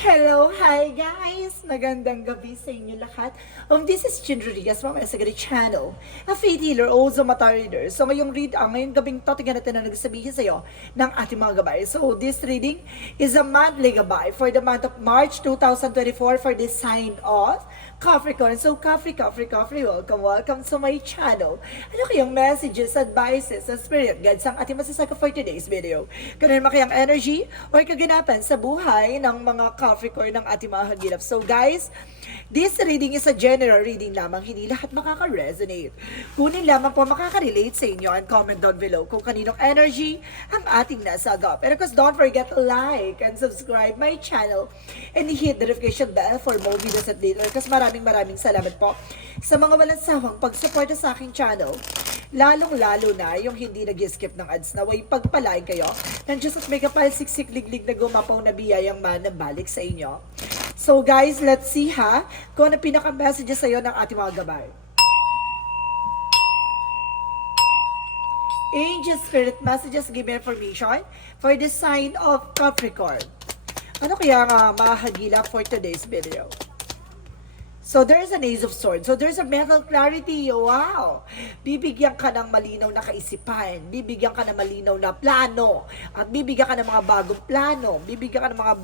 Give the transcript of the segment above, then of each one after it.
Hello, hi guys! Magandang gabi sa inyo lahat. This is Chin Rodriguez from Esagari Channel, a faith healer, also mata reader. So ngayong gabing to, tingnan natin na nagsabihin sa iyo ng ating mga gabay. So this reading is a monthly gabay for the month of March 2024 for the sign of Capricorn. So Capri, welcome to my channel. Ano kayang messages, advices, and spirit guides ang ating masasaka for today's video? Ganun makayang energy or kaganapan sa buhay ng mga Capricorn ng ating mga hagilap. So guys, this reading is a general reading lamang, hindi lahat makaka-resonate. Kunin lamang po makaka-relate sa inyo and comment down below kung kaninong energy ang ating nasagap. And of course, don't forget to like and subscribe my channel and hit the notification bell for more videos at later. Kasi maraming salamat po sa mga walang sawang pagsuporta sa aking channel. Lalong-lalo na yung hindi nag-skip ng ads na way pagpalain kayo ng Diyos at may kapal siksik liglig na gumapaw na biyayang manabalik sa inyo. So guys, let's see ha kung ano pinaka-messages sa'yo ng ating mga gabay. Angel Spirit Messages give me information for the sign of Capricorn. Ano kaya nga mahagila for today's video? So there's an Ace of Swords. So there's a mental clarity. Wow! Bibigyan ka ng malinaw na kaisipan. Bibigyan ka ng malinaw na plano. At bibigyan ka ng mga bagong plano. Bibigyan ka ng mga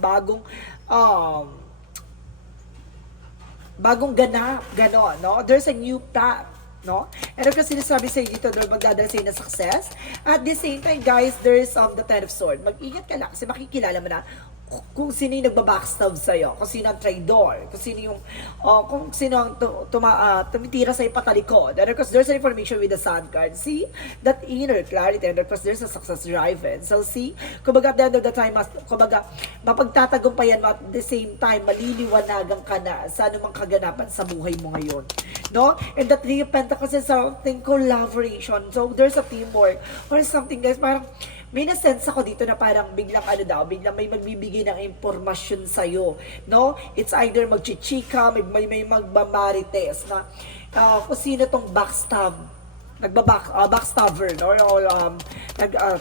bagong ganap. Ganon, no? There's a new path. No? And of course, sinasabi sa dito doon magdadala sa na success. At the same time, guys, there is the Ten of Swords. Mag-ingat ka lang kasi makikilala mo na kung sino yung nagbabackstab sa'yo, kung sino ang traidor, kung sino ang tumitira sa'yo patalikod. And of course, there's an information with the Sun card. See? That inner clarity. And of course, there's a success driven. So see? Kumbaga, at the end of the time, kumbaga, mapagtatagumpayan mo at the same time, maliliwanagan ka na sa anumang kaganapan sa buhay mo ngayon. No? And that Three of Pentacles is something collaboration. So there's a teamwork or something, guys, parang may na-sense ako dito na parang biglang biglang may magbibigay ng impormasyon sa'yo, no? It's either magchichika, may magbamarites na kung sino tong backstabber, no? Or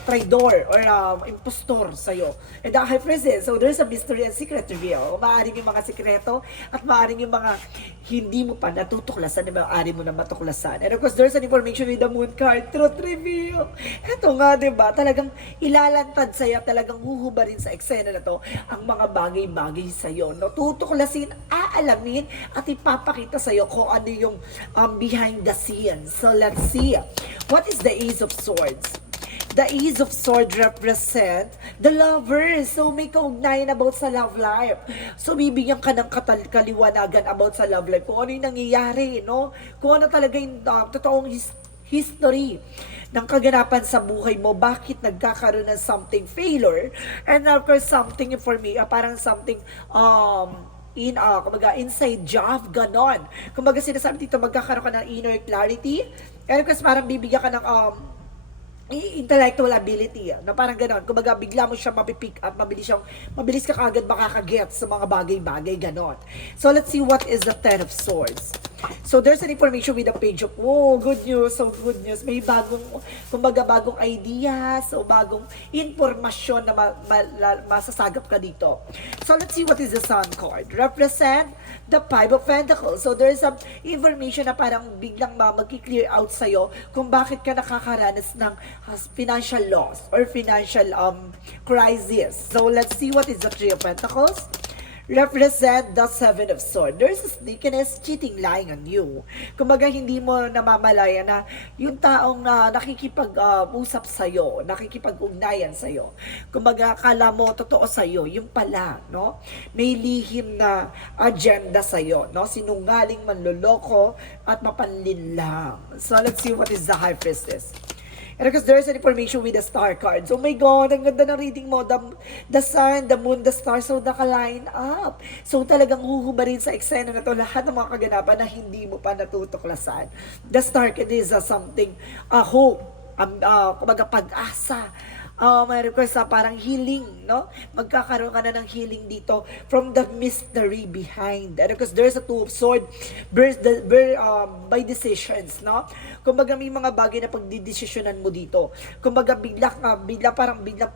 traidor or impostor sa'yo. And the High Priestess, so there's a mystery and secret reveal. Maaaring yung mga sikreto at maaaring yung mga hindi mo pa natutuklasan na maaari mo na matuklasan. And of course, there's an information with the Moon card, truth reveal. Ito nga, diba? Talagang ilalantad sa'yo, talagang huhubarin sa eksena na to ang mga bagay-bagay sa'yo. No? Tutuklasin, aalamin, at ipapakita sa'yo kung ano yung behind the scenes. So let's see. What is the Ace of Swords? The Ace of Swords represent the lovers. So, may kaugnayan about sa love life. So, bibigyan ka ng kaliwanagan about sa love life. Kung ano yung nangyayari, no? Kung ano talaga yung totoong history ng kaganapan sa buhay mo. Bakit nagkakaroon ng something failure? And of course, something for me, parang something, kumbaga, inside job, ganon. Kumbaga, sinasabi dito, magkakaroon ka ng inner clarity. And of course, parang bibigyan ka ng, intellectual ability, na parang gano'n. Kumbaga, bigla mo siya mapipick up, mabilis ka kagad makakaget sa mga bagay-bagay, gano'n. So, let's see what is the Ten of Swords. So, there's an information with the page of, good news, so good news. May bagong ideas, o bagong informasyon na masasagap ka dito. So, let's see what is the Sun card. Represent the Five of Pentacles. So, there's some information na parang biglang mag-clear out sa'yo kung bakit ka nakakaranas ng financial loss or financial crisis. So, let's see what is the Three of Pentacles. Represent the Seven of Swords. There's a sneakiness, cheating, lying on you. Kumbaga, hindi mo namamalaya na yung taong nakikipag-usap sa'yo, nakikipag-ugnayan sa'yo. Kumbaga, akala mo totoo sa'yo, yung pala, no? May lihim na agenda sa'yo, no? Sinungaling, manloloko, at mapanlin lang. So, let's see what is the High Priestess. And because there's an information with the star cards. Oh my God, ang ganda ng reading mo. The sun, the moon, the stars, so naka-line up. So talagang huhubarin sa eksena na to lahat ng mga kaganapan na hindi mo pa natutuklasan. The star card is something, hope, kumbaga pag-asa, may request sa parang healing, no? Magkakaroon ka na ng healing dito from the mystery behind. And because there's a two of sword, by decisions, no? Kumbaga may mga bagay na pagdidesisyonan mo dito. Kumbaga bigla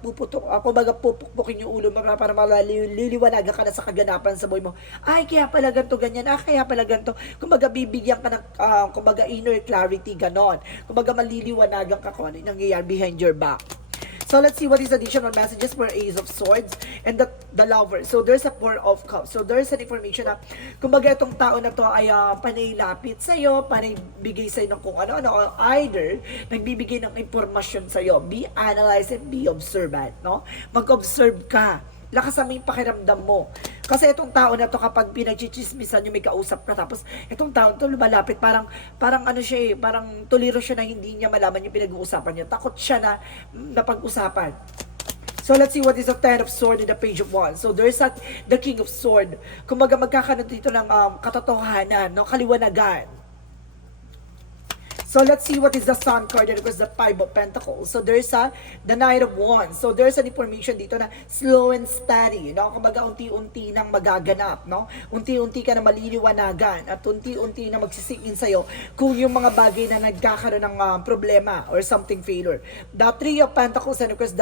puputok, kumbaga pupukpukin yung ulo mo para maliliwanagan ka na sa kaganapan sa buhay mo. Ay, kaya pala ganito, ganyan. Kaya pala ganito. Kumbaga bibigyan ka ng, kumbaga inner clarity, ganon. Kumbaga maliliwanagan ka kung ano yung nangyayari behind your back. So let's see what is additional messages for Ace of Swords and the Lover. So there's a Four of Cups. So there's an information na kumbaga itong tao na to ay panay lapit sa'yo, panay bigay sa'yo ng kung ano-ano, or either nagbibigay ng impormasyon sa'yo. Be analyzed and be observant, no? Mag-observe ka. Lakasan mo yung pakiramdam mo. Kasi itong tao na to kapag pinagchichismisan nyo, may kausap ka, tapos itong tao to lumalapit, parang ano siya parang tuliro siya na hindi niya malaman yung pinag-uusapan niya. Takot siya na napag-usapan. So let's see what is the Ten of Swords and the Page of Wands. So there's the King of Swords. Kumbaga magkakaroon dito ng katotohanan, no? Kaliwanagan. So let's see what is the Sun card and of course the Five of Pentacles. So there's the Knight of Wands. So there's an information dito na slow and steady, no? Kumbaga unti-unti nang magaganap, no? Unti-unti ka na maliliwanagan at unti-unti na magsisingin sa'yo kung yung mga bagay na nagkakaroon ng problema or something failure. The Three of Pentacles and of course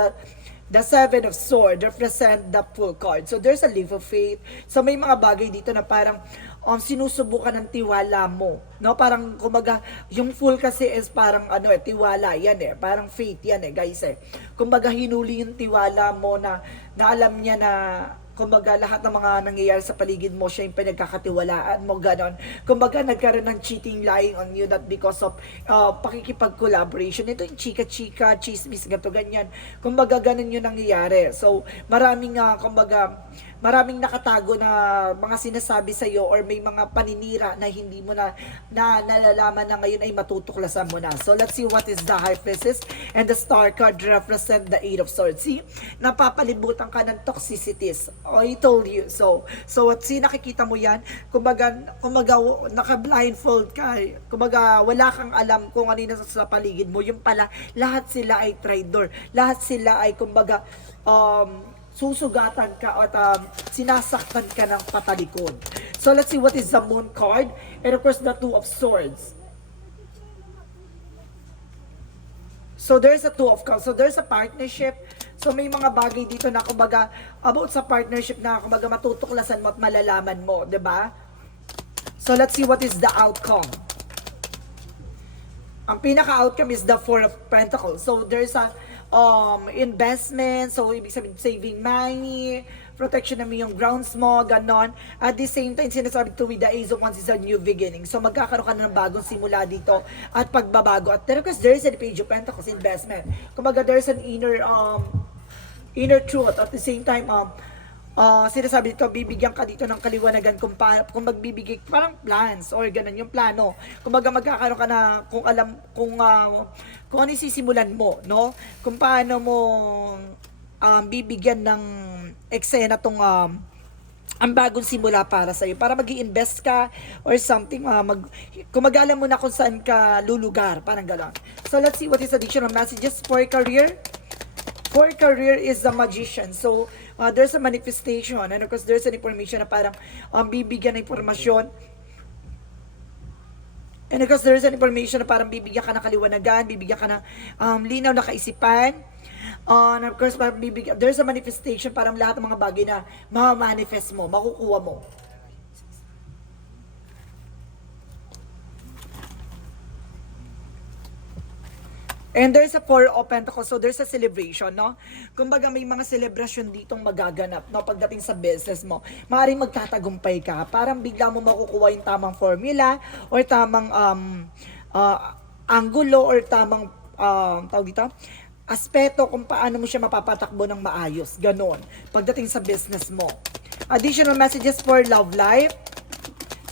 the Seven of Swords represent the full card. So there's a leap of faith. So may mga bagay dito na parang sinusubukan ng tiwala mo, no? Parang kumbaga yung full kasi is parang tiwala yan parang faith yan guys kumbaga hinuli yung tiwala mo na alam niya na kumbaga lahat ng mga nangyayari sa paligid mo, siya yung pinagkakatiwalaan mo, ganon. Kumbaga nagkaroon ng cheating, lying on you, that because of pakikipag-collaboration. Ito yung chika-chika, chismis, gato, ganyan. Kumbaga ganon yung nangyayari. So, maraming nakatago na mga sinasabi sa iyo or may mga paninira na hindi mo na nalalaman na ngayon ay matutuklasan mo na. So, let's see what is the High Priestess and the Star card represent the Eight of Swords. See, napapalibutan ka ng toxicities. I told you. So nakikita mo yan, kumbaga naka-blindfold ka, kumbaga wala kang alam kung ano yung nasa paligid mo, yung pala, lahat sila ay traitor, lahat sila ay kumbaga, susugatan ka at sinasaktan ka ng patalikod. So let's see what is the Moon card, and of course the Two of Swords. So there's a Two of Cups. So there's a partnership. So may mga bagay dito na kumbaga about sa partnership na kumbaga matutuklasan mo at malalaman mo, 'di ba? So let's see what is the outcome. Ang pinaka-outcome is the Four of Pentacles. So there's a investment, so ibig sabihin saving money, protection namin yung grounds mo, ganon. At the same time, sinasabi to with the Ace of Wands is a new beginning. So magkakaroon ka na ng bagong simula dito at pagbabago. At because there is a Page of Pentacles, investment. Kumbaga there's an inner truth. At the same time, sinasabi dito, bibigyan ka dito ng kaliwanagan kung magbibigay, parang plans or ganun yung plano. Kumbaga magkakaroon ka na kung alam, kung ano sisimulan mo, no? Kung paano mo bibigyan ng eksena tong ang bagong simula para sa'yo. Para mag-i-invest ka or something, kung mag-alam mo na kung saan ka lulugar, parang gano'n. So let's see what is additional messages for career. For career is the Magician. So, there's a manifestation. And of course, there's an information na parang bibigyan ng informasyon. And of course, there's an information na parang bibigyan ka ng kaliwanagan, bibigyan ka ng linaw na kaisipan. And of course, there's a manifestation, parang lahat ng mga bagay na ma-manifest mo, makukuha mo. And there's a Four of Pentacles, so there's a celebration, no? Kumbaga may mga celebration ditong magaganap, no? Pagdating sa business mo, maaaring magtatagumpay ka, parang bigla mo makukuha yung tamang formula, or tamang angulo, or tamang, tawag dito, aspeto kung paano mo siya mapapatakbo ng maayos, ganon, pagdating sa business mo. Additional messages for love life.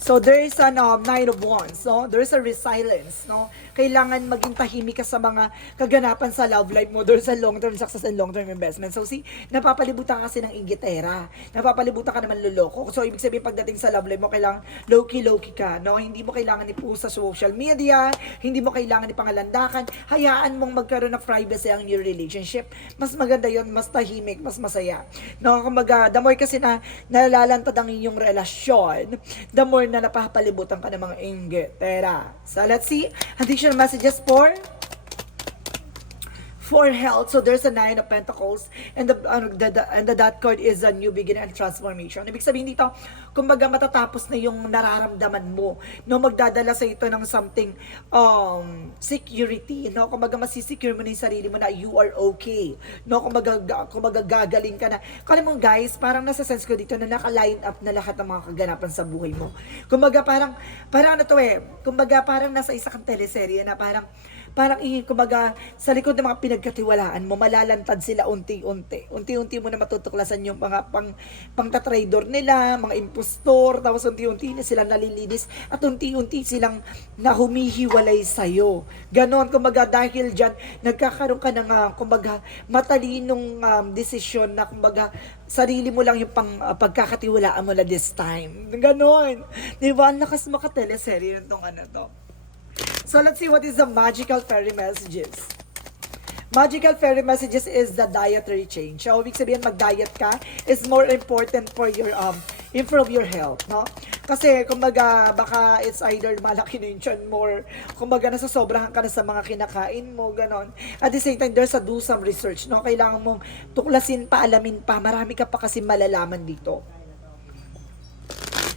So there is an Nine of Wands, no? There is a resilience, no? Kailangan maging tahimik ka sa mga kaganapan sa love life mo. There's a long-term success and long-term investment. So see, napapalibutan ka kasi ng inggitera. Napapalibutan ka naman luloko. So ibig sabihin pagdating sa love life mo, kailangan low-key ka, no? Hindi mo kailangan i-post sa social media, hindi mo kailangan ipangalandakan. Hayaan mong magkaroon ng privacy ang your relationship. Mas maganda yon, mas tahimik, mas masaya. No, kumbaga, the more kasi na nalalantad ang inyong relasyon, the more na napapalibutan ka ng mga inggitera. So let's see, additional messages for health. So there's a Nine of Pentacles and the that card is a new beginning and transformation. Ibig sabihin dito, kumbaga matatapos na yung nararamdaman mo, no, magdadala sa ito ng something security, no, kumbaga masisecure mo na yung sarili mo na you are okay, no, kumbaga gagaling ka na. Kala mo guys, parang nasa sense ko dito na naka-line up na lahat ng mga kaganapan sa buhay mo. Kumbaga parang ano to kumbaga parang nasa isa kang teleserye na parang kumbaga, sa likod ng mga pinagkatiwalaan mo, malalantad sila unti-unti. Unti-unti mo na matutuklasan yung mga pangtatrador nila, mga impostor, tapos unti-unti na sila nalilinis, at unti-unti silang nahumihiwalay sa'yo. Ganon, kumbaga, dahil dyan, nagkakaroon ka ng, kumbaga, matalinong desisyon na, kumbaga, sarili mo lang yung pagkakatiwalaan mo na this time. Ganon. Diba? Ang lakas makateleserye nitong to. So let's see what is the magical fairy messages. Magical fairy messages is the dietary change. So, ibig sabihin mag-diet ka is more important for your improve your health, no? Kasi kumbaga baka it's either malaki na yung tiyan mo, or kumbaga nasasobrahan ka na sa mga kinakain mo, ganon. At the same time, there's a do some research, no? Kailangan mong tuklasin pa, alamin pa. Marami ka pa kasi malalaman dito.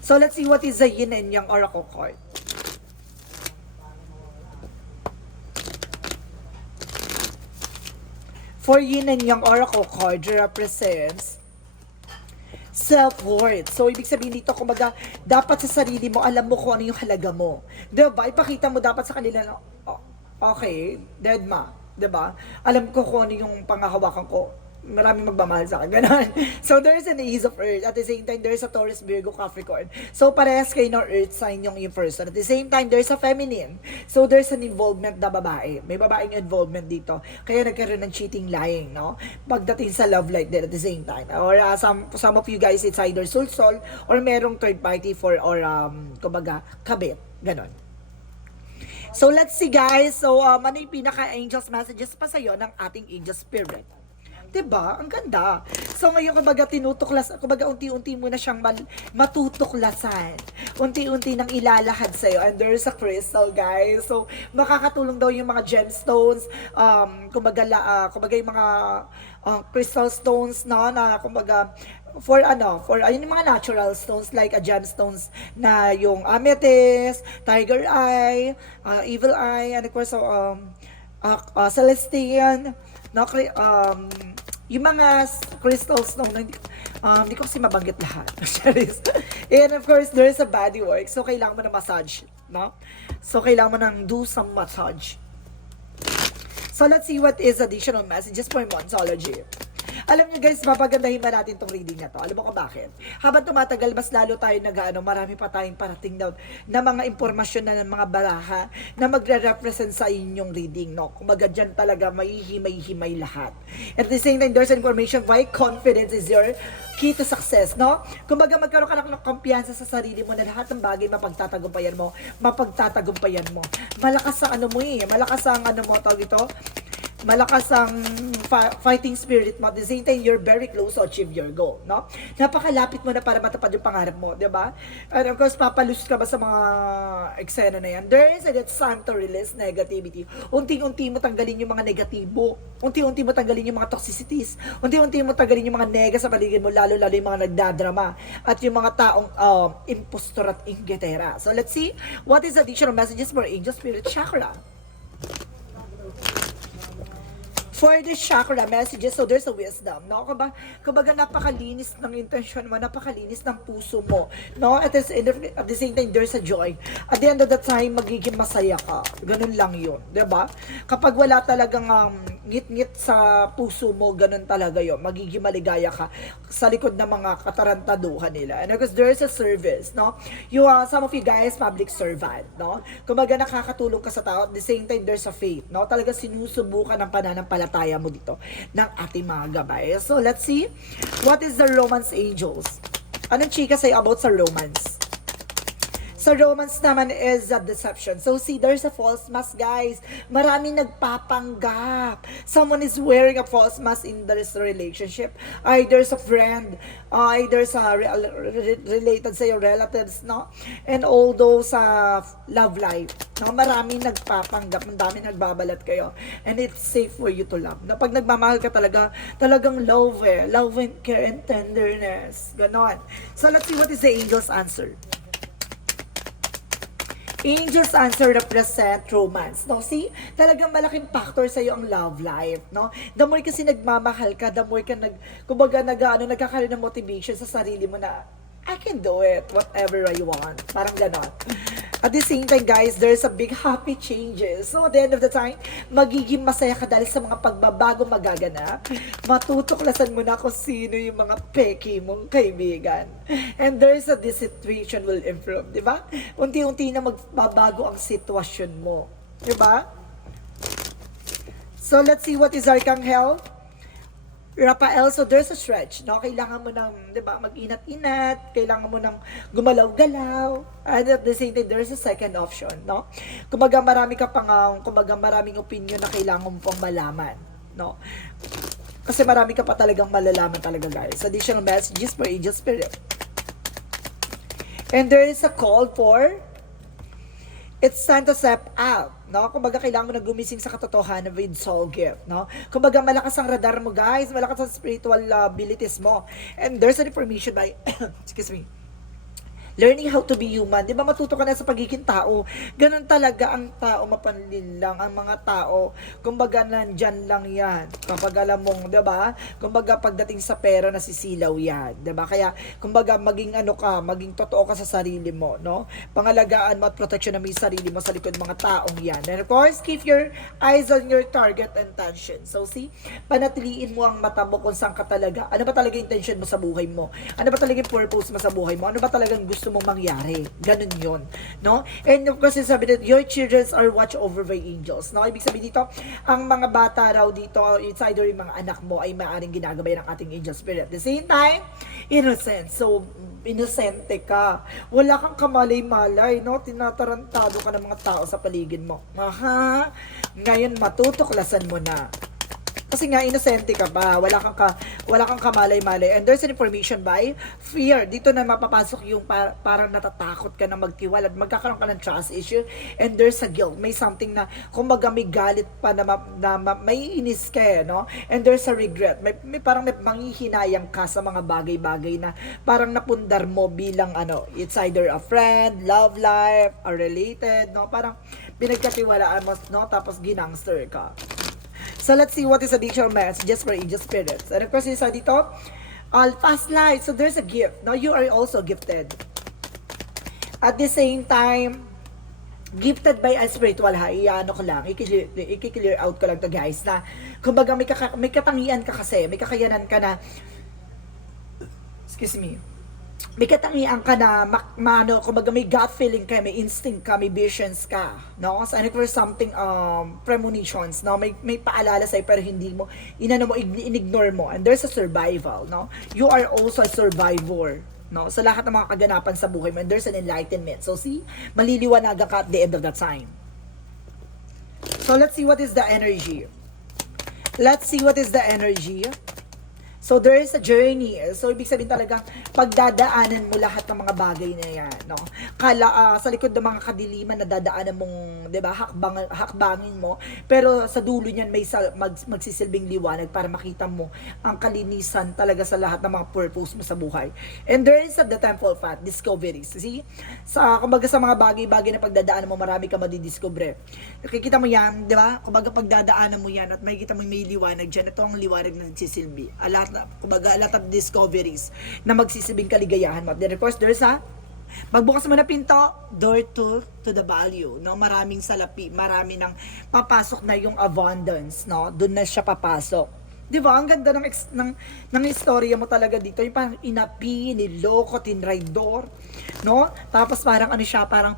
So let's see what is the yin and yang oracle card. For yin and yang oracle card represents self-worth. So, ibig sabihin dito, kumbaga, dapat sa sarili mo, alam mo kung ano yung halaga mo. Diba? Ipakita mo dapat sa kanila na, okay, deadma. Diba? Alam ko kung ano yung panghahawakan ko. Maraming magmamahal sa akin. Ganon. So, there's an Ace of Earth. At the same time, there's a Taurus, Virgo, Capricorn. So, parehas kayo ng Earth sign yung person. At the same time, there's a feminine. So, there's an involvement na babae. May babaeng involvement dito. Kaya nagkaroon ng cheating, lying, no? Pagdating sa love life din at the same time. Or some of you guys, it's either soul, or merong third party kumbaga, kabit. Ganon. So, let's see guys. So, ano yung pinaka-angels messages pa sa'yo ng ating angel spirit? Diba? Ang ganda. So ngayon, kumbaga unti-unti mo na siyang matutuklasan. Unti-unti nang ilalahad sa'yo. And there's a crystal, guys. So, makakatulong daw yung mga gemstones, kumbaga yung mga crystal stones, no, na kumbaga, for yung mga natural stones like gemstones na yung amethyst, tiger eye, evil eye, and of course, celestine, no, yung mga crystals hindi ko kasi mabanggit lahat. And of course, there is a body work. So, kailangan mo ng massage, no? So, kailangan mo ng do some massage. So, let's see what is additional messages for Monsology. Alam niyo guys, papagandahin ba natin tong reading na to? Alam mo kung bakit? Habang tumatagal, mas lalo tayo marami pa tayong parating daw na mga impormasyon na ng mga baraha na magre-represent sa inyong reading, no? Kumbaga dyan talaga, mahihimay-himay lahat. At the same time, there's information why confidence is your key to success, no? Kumbaga magkaroon ka ng kumpiyansa sa sarili mo na lahat ng bagay mapagtatagumpayan mo. Malakas ang tawag ito, malakas ang fighting spirit mo. At the same time, you're very close to achieve your goal, no? Napakalapit mo na para matapad yung pangarap mo, di ba? And of course, papalus ka ba sa mga eksena na yan? There is a time to release negativity. Unti-unti mo tanggalin yung mga negatibo. Unti-unti mo tanggalin yung mga toxicities. Unti-unti mo tanggalin yung mga nega sa paligid mo, lalo-lalo yung mga nagdadrama at yung mga taong impostor at inggitera. So, let's see what is additional messages for Angel Spirit Chakra. For the chakra messages, so there's a wisdom, no? Kumbaga napakalinis ng intention mo, napakalinis ng puso mo, no? At the same time, there's a joy. At the end of the time, magiging masaya ka. Ganun lang yun, diba? Kapag wala talagang ngit-ngit sa puso mo, ganun talaga yun. Magiging maligaya ka sa likod ng mga katarantaduhan nila. And because there's a service, no? Some of you guys, public servant, no? Kumbaga nakakatulong ka sa tao, at the same time, there's a faith, no? Talaga sinusubukan ng pananampalataya mo dito ng ating mga gabay. So, let's see. What is the romance angels? Anong chika say about sa romance? Sa romance naman is a deception. So, see, there's a false mask, guys. Maraming nagpapanggap. Someone is wearing a false mask in this relationship. Either sa friend, either sa related sa your relatives, no? And all those sa love life. No, maraming nagpapanggap, ang dami nagbabalat kayo. And it's safe for you to love. Na pag nagmamahal ka talaga, talagang love and care and tenderness. Ganon. So let's see what is the angel's answer. Angel's answer represent romance. No, see? Talagang malaking factor sa iyo ang love life, no? The more kasi nagmamahal ka, the more ka nagkakaroon ng motivation sa sarili mo na I can do it, whatever I want. Parang ganon. At the same time, guys, there's a big happy changes. So, at the end of the time, magiging masaya ka dahil sa mga pagbabago magaganap. Matutuklasan mo na kung sino yung mga peki mong kaibigan. And there's this situation will improve, di ba? Unti-unti na magbabago ang sitwasyon mo. Di ba? So, let's see what is Archangel. Raphael, so there's a stretch, no? Kailangan mo ng, di ba, mag-inat-inat, kailangan mo ng gumalaw-galaw, and at the same time, there's a second option, no? Kumbaga maraming opinion na kailangan mo pang malaman, no? Kasi marami ka pa talagang malalaman talaga, guys. Additional messages for angel spirit. And there is a call for it's time to step out, no? Kumbaga kailangan mo na gumising sa katotohanan with soul gift, no? Kumbaga malakas ang radar mo, guys, malakas ang spiritual abilities mo. And there's an information by excuse me. Learning how to be human. Di ba matuto ka na sa pagiging tao? Ganun talaga ang tao, mapanlin lang. Ang mga tao, kumbaga nandyan lang yan. Kapag alam mong, di ba? Kumbaga pagdating sa pera, nasisilaw yan. Di ba? Kaya, kumbaga maging maging totoo ka sa sarili mo, no? Pangalagaan mo at protection na may sarili mo sa likod mga taong yan. And of course, keep your eyes on your target and intention. So see, panatiliin mo ang mata mo kung saan ka talaga. Ano ba talaga intention mo sa buhay mo? Ano ba talaga yung purpose mo sa buhay mo? Ano ba talagang gusto mong mangyari? Ganun yun, no? And of course, sabi that your children are watched over by angels, no? Ibig sabihin dito, ang mga bata raw dito, it's either yung mga anak mo ay maaaring ginagabay ng ating angel spirit. At the same time, innocent. So, inosente ka. Wala kang kamalay-malay, no? Tinatarantado ka ng mga tao sa paligid mo. Aha! Ngayon, matutuklasan mo na. Kasi nga, inosente ka pa. Wala kang kamalay-malay. And there's an information by fear. Dito na mapapasok yung parang natatakot ka na magtiwala. Magkakaroon ka ng trust issue. And there's a guilt. May something na, kumbaga may galit pa na may inis ka, no? And there's a regret. May parang may manghihinayang ka sa mga bagay-bagay na parang napundar mo bilang it's either a friend, love life, or related, no? Parang pinagkatiwalaan mo, no? Tapos ginangster ka. So, let's see what is additional messages for angel spirits. And of course, isa dito, past life. So, there's a gift. Now, you are also gifted. At the same time, gifted by a spiritual high. Ko lang, i-clear out ko lang to, guys, na kumbaga may katangian ka kasi, may kakayanan ka na, excuse me, may katangian ka na, kumbaga may gut feeling ka, may instinct ka, may visions ka, no? So, for something, premonitions, no? May paalala sa'yo, pero hindi mo, in-ignore mo. And there's a survival, no? You are also a survivor, no? Sa lahat ng mga kaganapan sa buhay mo, and there's an enlightenment. So, see, maliliwanagan ka at the end of that time. So, let's see what is the energy. Let's see what is the energy. So there is a journey. So ibig sabihin talagang pagdadaanan mo lahat ng mga bagay na yan, no? Sa likod ng mga kadiliman na dadaanan mong, 'di ba, hakbangin mo, pero sa dulo niyan may magsisilbing liwanag para makita mo ang kalinisan talaga sa lahat ng mga purpose mo sa buhay. And there is at the temple path discoveries. See? Kumbaga sa mga bagay-bagay na pagdadaanan mo, marami ka madidiscover. Nakikita mo yan, 'di ba? Kumbaga pagdadaanan mo yan at makikita mo may liwanag diyan. Ito ang liwanag na nagsisilbi. Kumbaga, a lot of discoveries na magsisilbing kaligayahan mo. Then of course, there's magbukas mo na pinto, door to the value, no? Maraming salapi, marami nang papasok na yung abundance, no? Doon na siya papasok. 'Di ba? Ang ganda ng istorya mo talaga dito. Yung parang inapi, niloko, tinraidor, no? Tapos parang ano siya, parang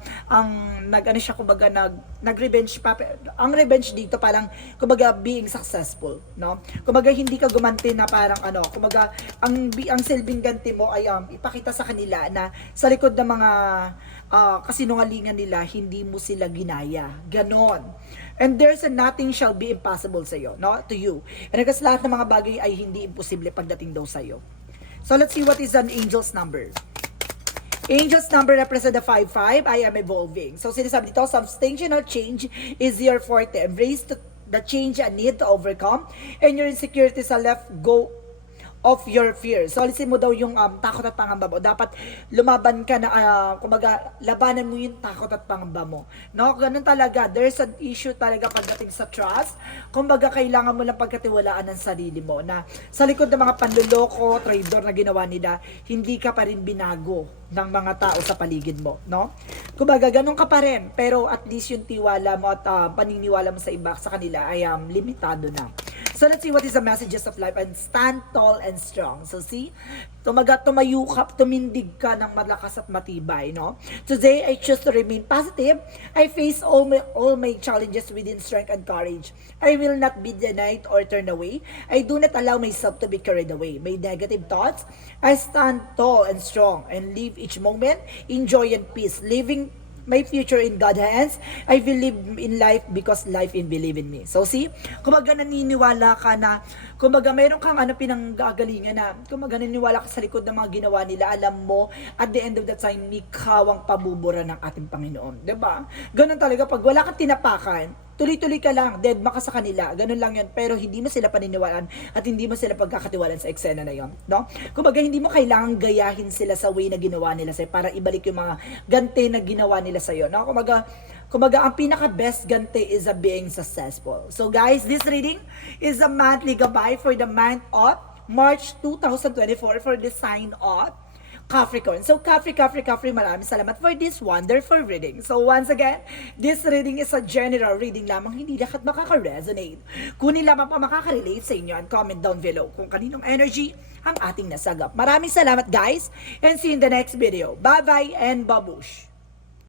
kumbaga nag-revenge pa. Ang revenge dito parang kumbaga being successful, no? Kumbaga hindi ka gumanti na parang kumbaga ang silbing ganti mo ay ipakita sa kanila na sa likod ng mga kasinungalingan nila, hindi mo sila ginaya. Ganon. And there's nothing shall be impossible sa iyo, no? To you. And kasi lahat ng mga bagay ay hindi imposible pagdating daw sa iyo. So let's see what is an angel's number. Angel's number represent the 5-5. I am evolving. So sinasabi dito, substantial change is your forte. Embrace the change and need to overcome. And your insecurities are left go of your fears. So, alisin mo daw yung takot at pangamba mo. Dapat lumaban ka na, kumbaga, labanan mo yung takot at pangamba mo. No? Ganun talaga. There's an issue talaga pagdating sa trust. Kumbaga, kailangan mo lang pagkatiwalaan ng sarili mo na sa likod ng mga panluloko, traidor na ginawa nila, hindi ka pa rin binago ng mga tao sa paligid mo. No? Kumbaga, ganun ka pa rin. Pero at least yung tiwala mo at paniniwala mo sa iba, sa kanila ay limitado na. So let's see what is the messages of life, and stand tall and strong. So see, tumayo ka, tumindig ka ng malakas at matibay, no? Today I choose to remain positive. I face all my challenges within strength and courage. I will not be denied or turn away. I do not allow myself to be carried away by negative thoughts. I stand tall and strong and live each moment in joy and peace, living my future in God's hands. I believe in life because life in believe in me. So see, kumbaga naniniwala ka na, kumbaga mayroon kang pinanggagalingan na, kumbaga naniniwala ka sa likod ng mga ginawa nila, alam mo, at the end of the time, ikaw ang pabubura ng ating Panginoon. Diba? Ganun talaga, pag wala kang tinapakan, tuloy-tuloy ka lang, dead maka sa kanila, ganun lang yun, pero hindi mo sila paniniwalaan at hindi mo sila pagkakatiwalaan sa eksena na yon, no? Kumbaga, hindi mo kailangang gayahin sila sa way na ginawa nila sa'yo para ibalik yung mga gante na ginawa nila sa'yo, no? Kumbaga, ang pinaka-best gante is being successful. So guys, this reading is a monthly gabay for the month of March 2024 for the sign of Capricorn. So, Capri, maraming salamat for this wonderful reading. So, once again, this reading is a general reading lamang, hindi lahat makaka-resonate. Kunin lamang pa makaka-relate sa inyo and comment down below kung kaninong energy ang ating nasagap. Maraming salamat guys and see you in the next video. Bye-bye and babush!